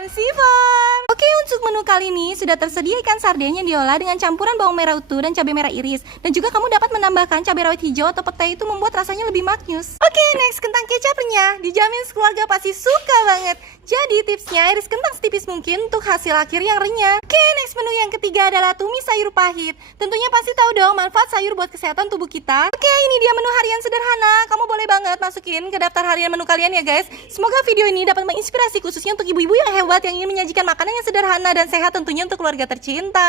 MC Farm. Oke, untuk menu kali ini sudah tersedia ikan sarden yang diolah dengan campuran bawang merah utuh dan cabai merah iris. Dan juga kamu dapat menambahkan cabai rawit hijau atau petai, itu membuat rasanya lebih maknyus. Oke, next kentang kecapnya. Dijamin sekeluarga pasti suka banget. Jadi tipsnya iris kentang setipis mungkin untuk hasil akhir yang renyah. Oke, next menu yang ketiga adalah tumis sayur pahit. Tentunya pasti tahu dong manfaat sayur buat kesehatan tubuh kita. Oke, ini dia menu harian sederhana. Kamu boleh banget masukin ke daftar harian menu kalian ya guys. Semoga video ini dapat menginspirasi khususnya untuk ibu-ibu yang hebat yang ingin menyajikan makanan yang sederhana dan sehat tentunya untuk keluarga tercinta.